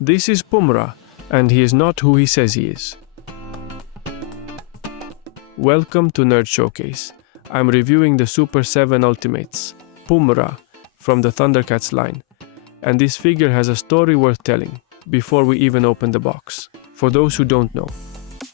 This is Pumm-Ra, and he is not who he says he is. Welcome to Nerd Showcase. I'm reviewing the Super7 Ultimates Pumm-Ra from the Thundercats line, and this figure has a story worth telling before we even open the box. For those who don't know,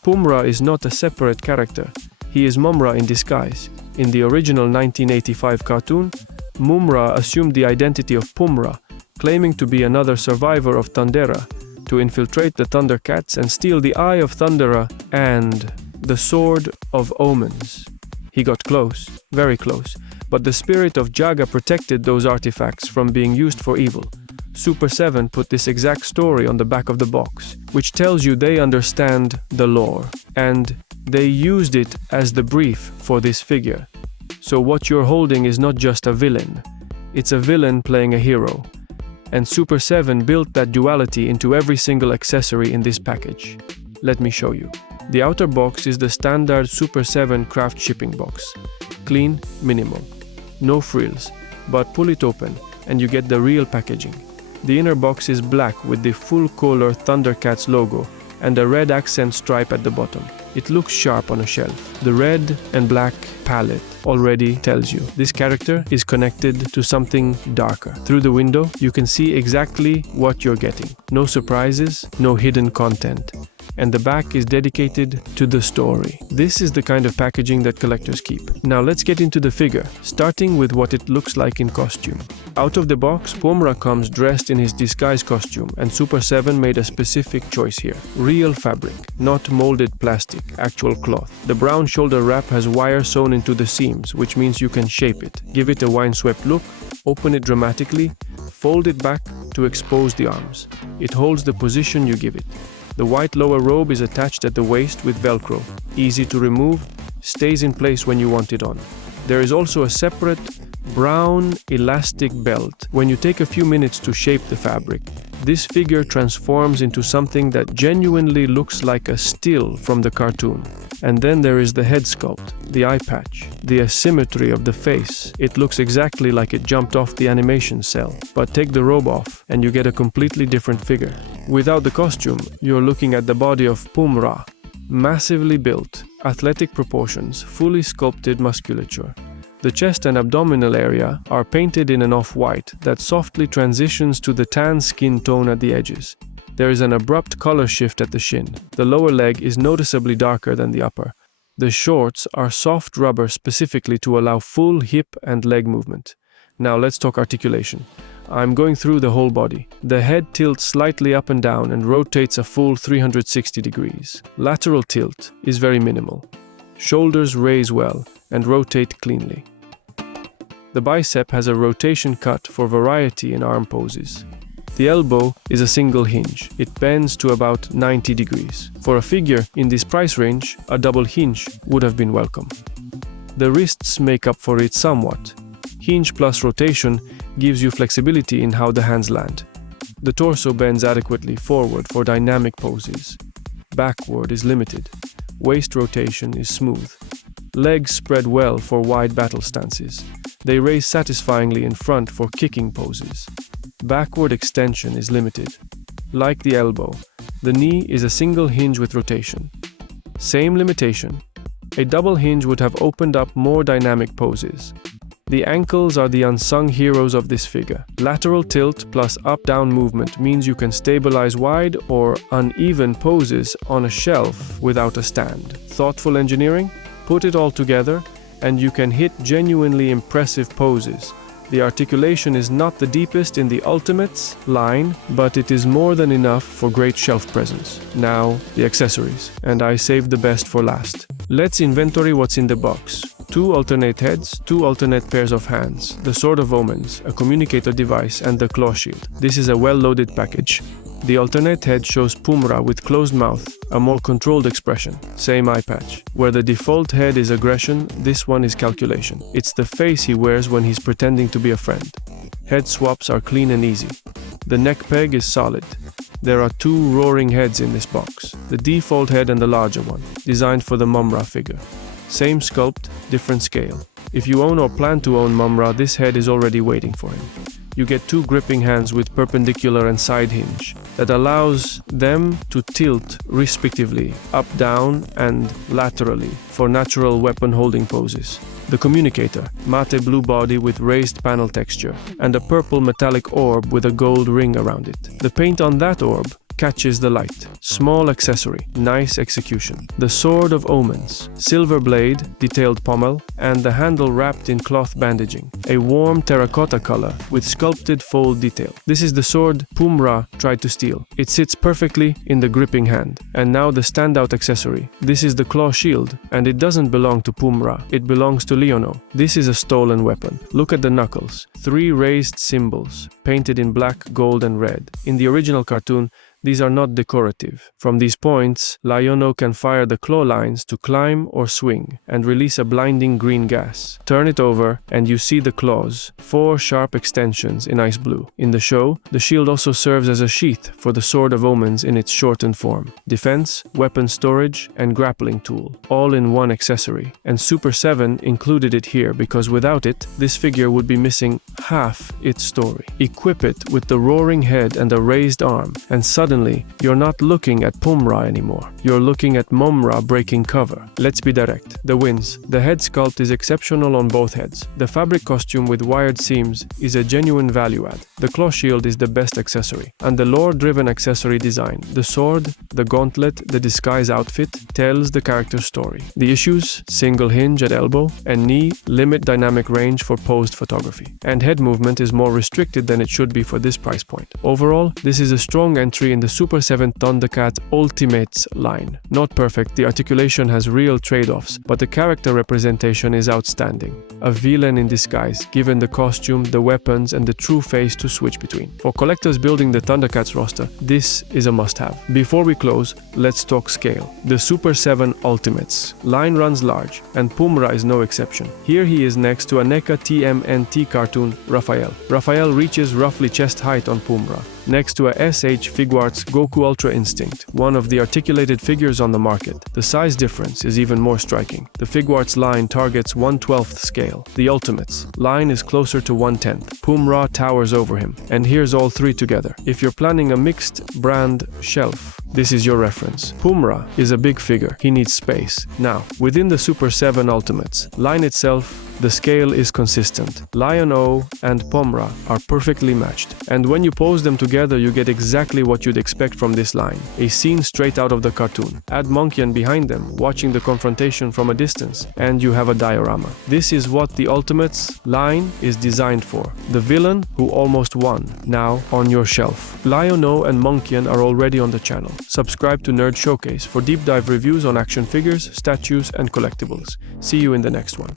Pumm-Ra is not a separate character. He is Mumm-Ra in disguise. In the original 1985 cartoon, Mumm-Ra assumed the identity of Pumm-Ra, claiming to be another survivor of Thundera, to infiltrate the Thundercats and steal the Eye of Thundera and the Sword of Omens. He got close, very close, but the spirit of Jaga protected those artifacts from being used for evil. Super7 put this exact story on the back of the box, which tells you they understand the lore, and they used it as the brief for this figure. So what you're holding is not just a villain, it's a villain playing a hero. And Super7 built that duality into every single accessory in this package. Let me show you. The outer box is the standard Super7 craft shipping box. Clean, minimal. No frills, but pull it open and you get the real packaging. The inner box is black with the full-color Thundercats logo and a red accent stripe at the bottom. It looks sharp on a shelf. The red and black palette already tells you this character is connected to something darker. Through the window, you can see exactly what you're getting. No surprises, no hidden content. And the back is dedicated to the story. This is the kind of packaging that collectors keep. Now let's get into the figure, starting with what it looks like in costume. Out of the box, Pumm-Ra comes dressed in his disguise costume, and Super7 made a specific choice here. Real fabric, not molded plastic, actual cloth. The brown shoulder wrap has wire sewn into the seams, which means you can shape it. Give it a windswept look, open it dramatically, fold it back to expose the arms. It holds the position you give it. The white lower robe is attached at the waist with Velcro. Easy to remove, stays in place when you want it on. There is also a separate brown elastic belt. When you take a few minutes to shape the fabric, this figure transforms into something that genuinely looks like a still from the cartoon. And then there is the head sculpt, the eye patch, the asymmetry of the face. It looks exactly like it jumped off the animation cell. But take the robe off and you get a completely different figure. Without the costume, you're looking at the body of Pumm-Ra. Massively built, athletic proportions, fully sculpted musculature. The chest and abdominal area are painted in an off-white that softly transitions to the tan skin tone at the edges. There is an abrupt color shift at the shin. The lower leg is noticeably darker than the upper. The shorts are soft rubber specifically to allow full hip and leg movement. Now let's talk articulation. I'm going through the whole body. The head tilts slightly up and down and rotates a full 360 degrees. Lateral tilt is very minimal. Shoulders raise well and rotate cleanly. The bicep has a rotation cut for variety in arm poses. The elbow is a single hinge. It bends to about 90 degrees. For a figure in this price range, a double hinge would have been welcome. The wrists make up for it somewhat. Hinge plus rotation gives you flexibility in how the hands land. The torso bends adequately forward for dynamic poses. Backward is limited. Waist rotation is smooth. Legs spread well for wide battle stances. They raise satisfyingly in front for kicking poses. Backward extension is limited. Like the elbow, the knee is a single hinge with rotation. Same limitation. A double hinge would have opened up more dynamic poses. The ankles are the unsung heroes of this figure. Lateral tilt plus up-down movement means you can stabilize wide or uneven poses on a shelf without a stand. Thoughtful engineering? Put it all together and you can hit genuinely impressive poses. The articulation is not the deepest in the Ultimates line, but it is more than enough for great shelf presence. Now, the accessories, and I saved the best for last. Let's inventory what's in the box. 2 alternate heads, 2 alternate pairs of hands, the Sword of Omens, a communicator device, and the claw shield. This is a well-loaded package. The alternate head shows Pumm-Ra with closed mouth, a more controlled expression. Same eye patch. Where the default head is aggression, this one is calculation. It's the face he wears when he's pretending to be a friend. Head swaps are clean and easy. The neck peg is solid. There are 2 roaring heads in this box. The default head and the larger one, designed for the Mumm-Ra figure. Same sculpt, different scale. If you own or plan to own Mumm-Ra, this head is already waiting for him. you get two gripping hands with perpendicular and side hinge that allows them to tilt respectively up, down, and laterally for natural weapon holding poses. The communicator, matte blue body with raised panel texture, and a purple metallic orb with a gold ring around it. The paint on that orb catches the light. Small accessory, nice execution. The Sword of Omens, silver blade, detailed pommel, and the handle wrapped in cloth bandaging. A warm terracotta color with sculpted fold detail. This is the sword Pumm-Ra tried to steal. It sits perfectly in the gripping hand. And now the standout accessory. This is the claw shield, and it doesn't belong to Pumm-Ra. It belongs to Leono. This is a stolen weapon. Look at the knuckles. 3 raised symbols, painted in black, gold, and red. In the original cartoon, these are not decorative. From these points, Leono can fire the claw lines to climb or swing and release a blinding green gas. Turn it over and you see the claws, 4 sharp extensions in ice blue. In the show, the shield also serves as a sheath for the Sword of Omens in its shortened form. Defense, weapon storage, and grappling tool, all in one accessory. And Super 7 included it here because without it, this figure would be missing half its story. Equip it with the roaring head and a raised arm, and suddenly you're not looking at Pumm-Ra anymore. You're looking at Mumm-Ra breaking cover. Let's be direct. The wins. The head sculpt is exceptional on both heads. The fabric costume with wired seams is a genuine value add. The claw shield is the best accessory. And the lore-driven accessory design. The sword, the gauntlet, the disguise outfit tells the character's story. The issues, single hinge at elbow and knee, limit dynamic range for posed photography. And head movement is more restricted than it should be for this price point. Overall, this is a strong entry in the Super 7 Thundercats Ultimates line. Not perfect, the articulation has real trade-offs, but the character representation is outstanding. A villain in disguise, given the costume, the weapons, and the true face to switch between. For collectors building the Thundercats roster, this is a must-have. Before we close, let's talk scale. The Super 7 Ultimates line runs large, and Pumm-Ra is no exception. Here he is next to a NECA TMNT cartoon, Raphael. Raphael reaches roughly chest height on Pumm-Ra, next to a SH Figuarts Goku Ultra Instinct, one of the articulated figures on the market. The size difference is even more striking. The Figuarts line targets 1/12th scale. The Ultimates line is closer to 1/10. Pumm-Ra towers over him. And here's all three together. If you're planning a mixed brand shelf, this is your reference. Pumm-Ra is a big figure. He needs space. Now, within the Super 7 Ultimates line itself, the scale is consistent. Leono and Pumm-Ra are perfectly matched. And when you pose them together, you get exactly what you'd expect from this line. A scene straight out of the cartoon. Add Monkyan behind them, watching the confrontation from a distance, and you have a diorama. This is what the Ultimates line is designed for. The villain who almost won, now on your shelf. Leono and Monkyan are already on the channel. Subscribe to Nerd Showcase for deep dive reviews on action figures, statues, and collectibles. See you in the next one.